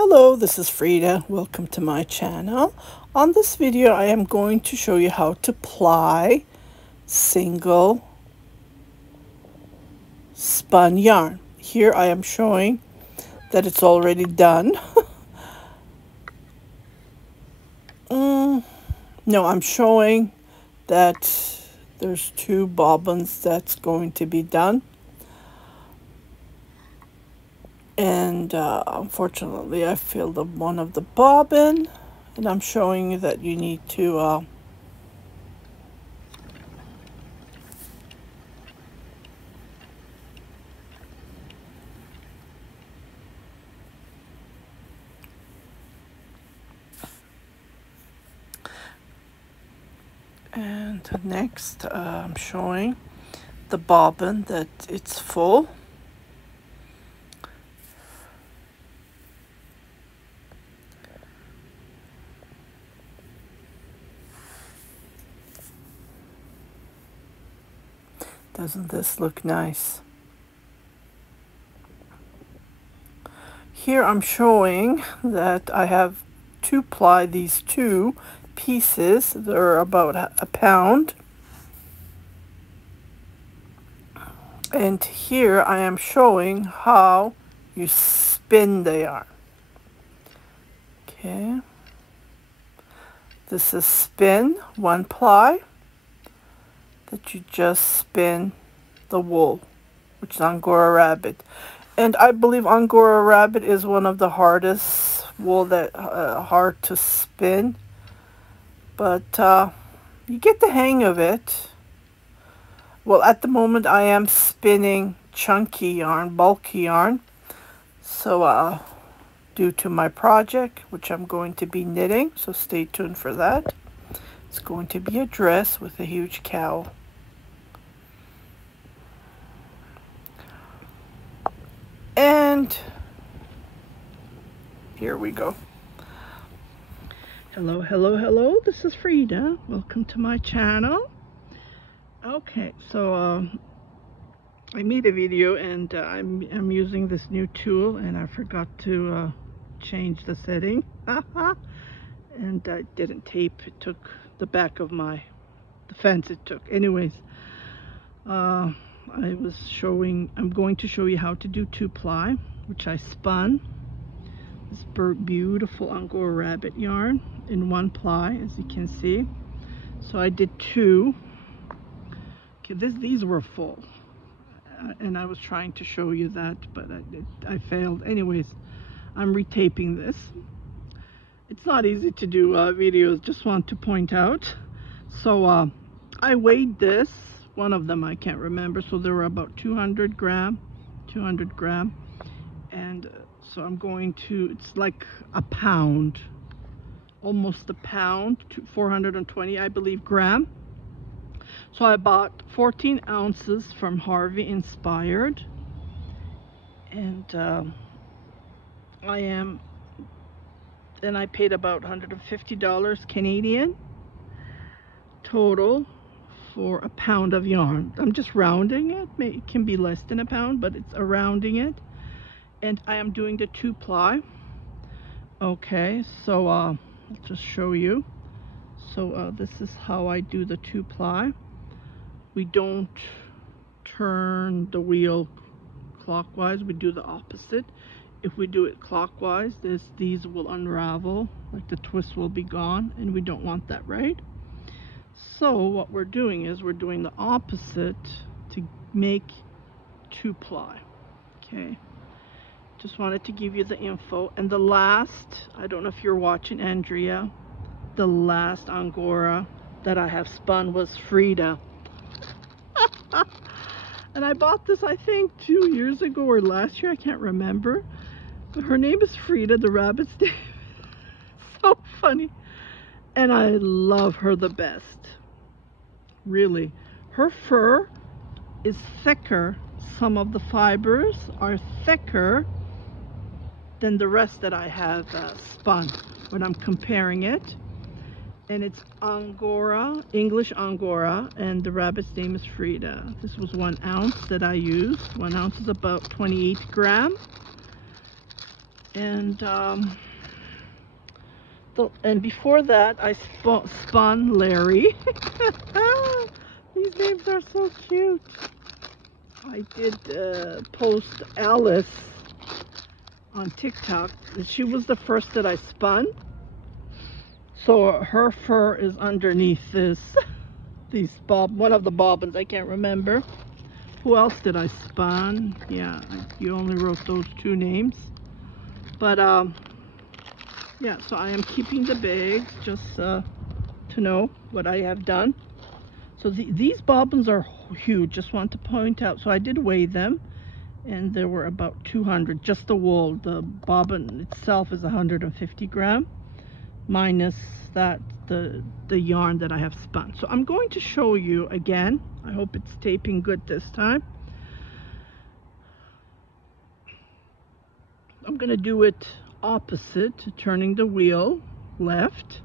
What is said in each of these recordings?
Hello, this is Frida. Welcome to my channel. On this video, I am going to show you how to ply single spun yarn. Here I am showing that it's already done. No, I'm showing that there's 2 bobbins that's going to be done. And unfortunately, I filled up one of the bobbin, and I'm showing you that you need to and next I'm showing the bobbin that it's full. Doesn't this look nice? Here I'm showing that I have to ply these 2 pieces. They're about a pound. And here I am showing how you spin the yarn. Okay. This is spin 1 ply. That you just spin the wool, which is Angora rabbit. And I believe Angora rabbit is one of the hardest wool that hard to spin. But you get the hang of it. Well, at the moment I am spinning chunky yarn, bulky yarn. So due to my project, which I'm going to be knitting, so stay tuned for that. It's going to be a dress with a huge cowl. And here we go. Hello, hello, hello. This is Frida. Welcome to my channel. Okay, so I made a video and I'm using this new tool, and I forgot to change the setting. And I didn't tape. It took the back of the fence. It took. Anyways, I'm going to show you how to do 2 ply, which I spun this beautiful Angora rabbit yarn in 1 ply, as you can see. So I did 2. Okay, these were full, and I was trying to show you that, but I failed. Anyways, I'm retaping this. It's not easy to do videos, just want to point out. So I weighed this. One of them I can't remember, so there were about 200 gram, and so I'm going to, it's like a pound, almost a pound, 420 I believe gram. So I bought 14 ounces from Harvey Inspired, and I paid about $150 Canadian total for a pound of yarn. I'm just rounding it. It can be less than a pound, but it's rounding it. And I am doing the 2 ply. Okay, so I'll just show you. So this is how I do the 2 ply. We don't turn the wheel clockwise, we do the opposite. If we do it clockwise, these will unravel, like the twist will be gone, and we don't want that, right? So what we're doing is we're doing the opposite to make 2 ply. Okay, just wanted to give you the info. And the last, I don't know if you're watching, Andrea, the last Angora that I have spun was Frida. And I bought this, I think 2 years ago or last year, I can't remember. But her name is Frida, the rabbit's name. So funny. And I love her the best. Really. Her fur is thicker. Some of the fibers are thicker than the rest that I have spun when I'm comparing it. And it's Angora, English Angora, and the rabbit's name is Frida. This was 1 ounce that I used. 1 ounce is about 28 gram. And and before that, I spun Larry. These names are so cute. I did post Alice on TikTok. She was the first that I spun. So her fur is underneath these one of the bobbins. I can't remember. Who else did I spun? Yeah, you only wrote those two names. But yeah, so I am keeping the bags just to know what I have done. So these bobbins are huge, just want to point out. So I did weigh them, and there were about 200, just the wool. The bobbin itself is 150 gram, minus that, the yarn that I have spun. So I'm going to show you again. I hope it's taping good this time. I'm gonna do it opposite, turning the wheel left.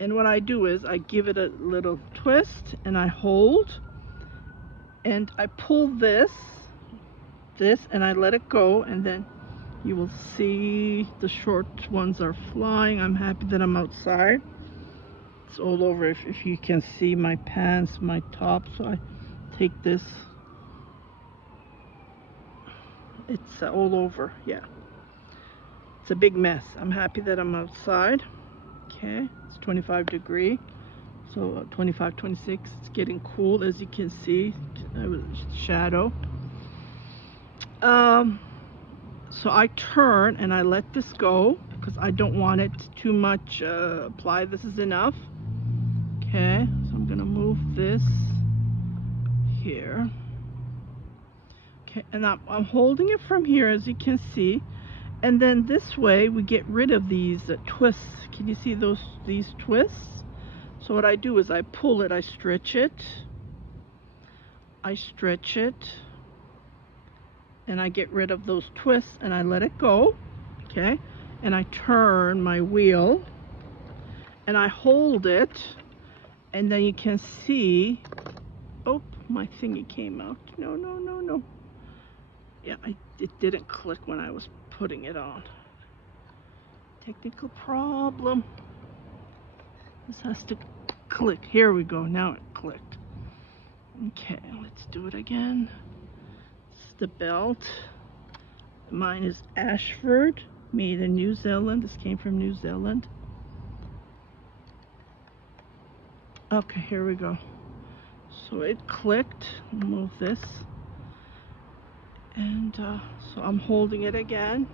And what I do is I give it a little twist and I hold and I pull this and I let it go, and then you will see the short ones are flying. I'm happy that I'm outside. It's all over if you can see my pants, my top. So I take this. It's all over, yeah. It's a big mess. I'm happy that I'm outside. Okay, it's 25 degree. So 25, 26, it's getting cool, as you can see. Shadow. So I turn and I let this go because I don't want it too much ply. This is enough. Okay, so I'm gonna move this here. Okay, and I'm holding it from here, as you can see. And then this way we get rid of these twists. Can you see these twists? So what I do is I pull it, I stretch it, and I get rid of those twists and I let it go. Okay, and I turn my wheel and I hold it, and then you can see, oh, my thingy came out. No. Yeah, it didn't click when I was putting it on. Technical problem. This has to click. Here we go. Now it clicked. Okay, let's do it again. This is the belt. Mine is Ashford, made in New Zealand. This came from New Zealand. Okay, here we go. So it clicked. Move this. And so I'm holding it again.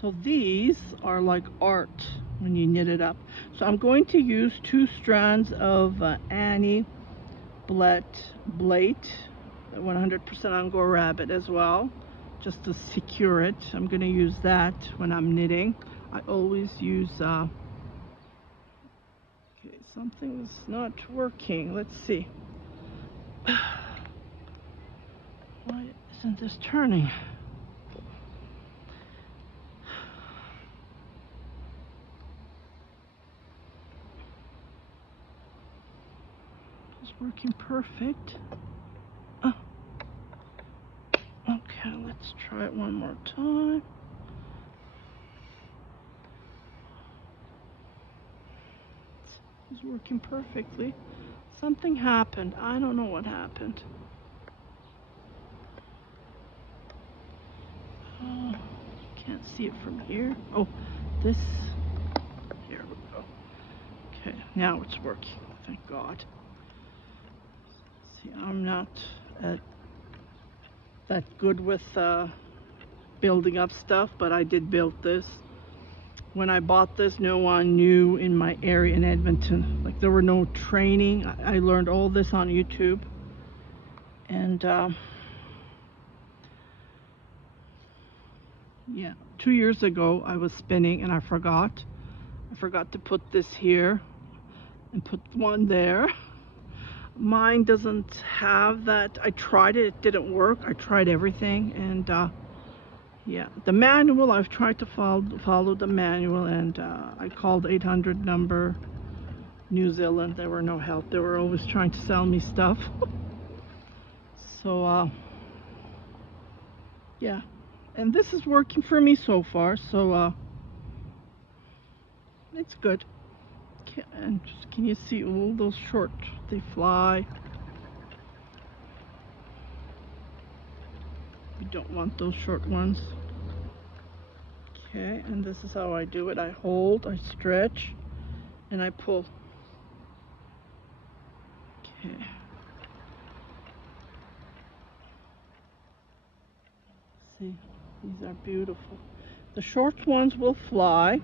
So these are like art when you knit it up. So I'm going to use 2 strands of Annie Blate 100% Angora rabbit as well, just to secure it. I'm going to use that when I'm knitting. I always use okay, something's not working. Let's see. Why isn't this turning? It's working perfect. Oh. Okay, let's try it one more time. It's working perfectly. Something happened. I don't know what happened. Oh, can't see it from here. Oh, this. Here we go. Okay, now it's working. Thank God. See, I'm not that good with building up stuff, but I did build this. When I bought this, no one knew in my area in Edmonton. Like, there were no training. I learned all this on YouTube. And yeah, 2 years ago I was spinning and I forgot to put this here and put one there. Mine doesn't have that. I tried it didn't work. I tried everything, and yeah, the manual, I've tried to follow the manual, and I called 800 number New Zealand. There were no help. They were always trying to sell me stuff. So yeah, and this is working for me so far, so it's good. And can you see all those short, they fly. You don't want those short ones. Okay, and this is how I do it. I hold, I stretch, and I pull. Okay. See, these are beautiful. The short ones will fly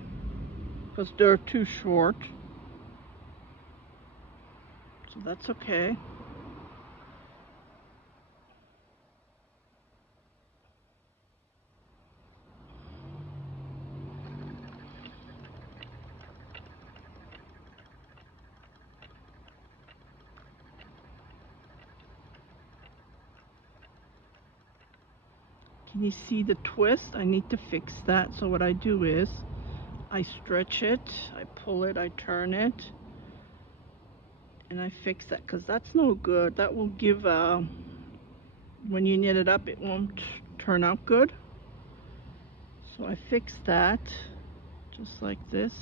because they're too short. So that's okay. Can you see the twist? I need to fix that. So what I do is I stretch it, I pull it, I turn it, and I fix that because that's no good. That will give, when you knit it up, it won't turn out good. So I fix that just like this.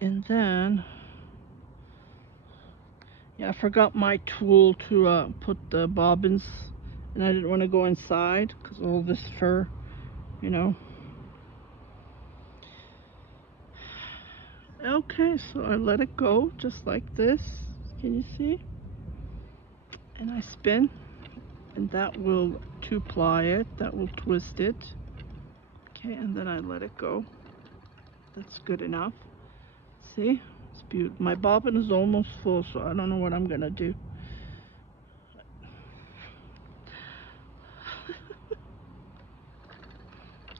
And then, yeah, I forgot my tool to put the bobbins, and I didn't want to go inside because all this fur, you know. Okay, so I let it go just like this. Can you see? And I spin, and that will two-ply it, that will twist it. Okay, and then I let it go. That's good enough. See? It's beautiful. My bobbin is almost full, so I don't know what I'm gonna do.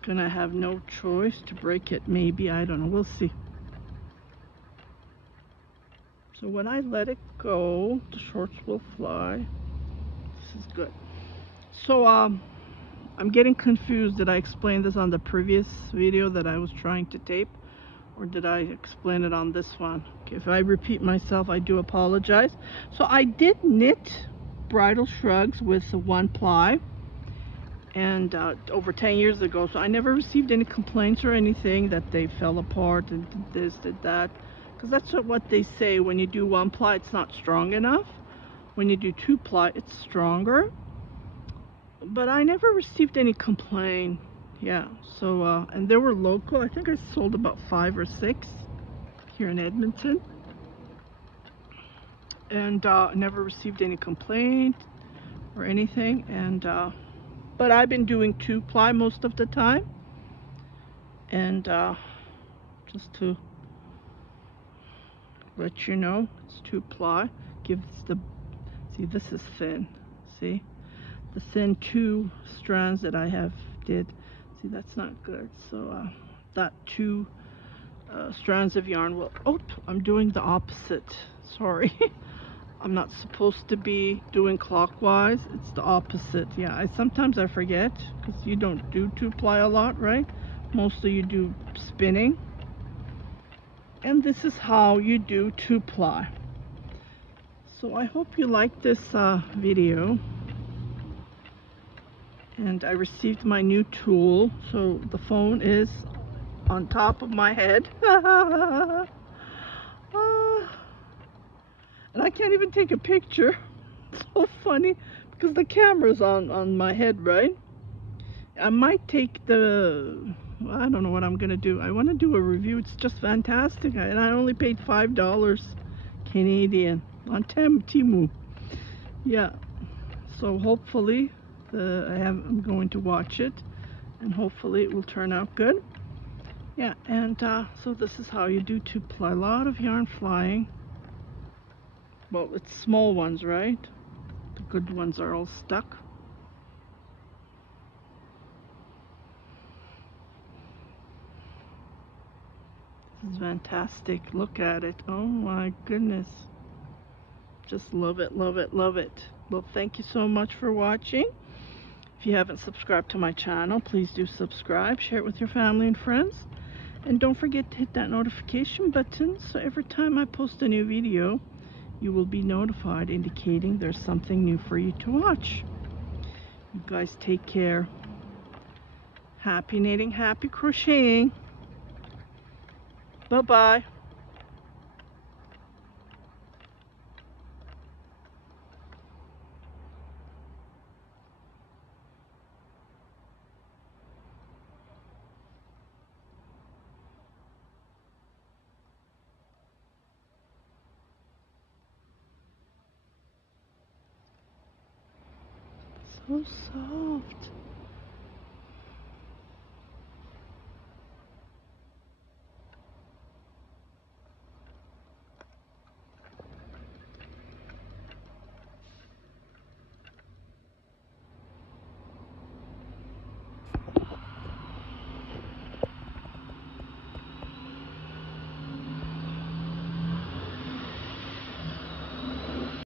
Gonna have no choice to break it, maybe. I don't know. We'll see. So when I let it go, the shorts will fly. This is good. So I'm getting confused. Did I explain this on the previous video that I was trying to tape, or did I explain it on this one? Okay, if I repeat myself, I do apologize. So I did knit bridal shrugs with 1-ply, and over 10 years ago. So I never received any complaints or anything that they fell apart and did this, did that. Because that's what they say. When you do 1-ply, it's not strong enough. When you do 2-ply, it's stronger. But I never received any complaint. Yeah, so, and they were local. I think I sold about 5 or 6 here in Edmonton. And never received any complaint or anything. And, but I've been doing 2-ply most of the time. And just to let you know, it's 2-ply. Gives the, see, this is thin, see? The thin 2 strands that I have did, see, that's not good. So that 2 strands of yarn will, oh, I'm doing the opposite, sorry. I'm not supposed to be doing clockwise, it's the opposite. Yeah, sometimes I forget, because you don't do 2-ply a lot, right? Mostly you do spinning. And this is how you do 2-ply. So I hope you like this video. And I received my new tool. So the phone is on top of my head. And I can't even take a picture. It's so funny because the camera's on my head, right? I might take the, I don't know what I'm gonna do. I want to do a review. It's just fantastic, and I only paid $5 Canadian on Temu. Yeah, so hopefully I'm going to watch it, and hopefully it will turn out good. Yeah, and so this is how you do 2-ply. A lot of yarn flying. Well, it's small ones, right? The good ones are all stuck. This is fantastic. Look at it. Oh my goodness. Just love it, love it, love it. Well, thank you so much for watching. If you haven't subscribed to my channel, please do subscribe. Share it with your family and friends. And don't forget to hit that notification button so every time I post a new video, you will be notified, indicating there's something new for you to watch. You guys take care. Happy knitting, happy crocheting. Bye-bye. So soft.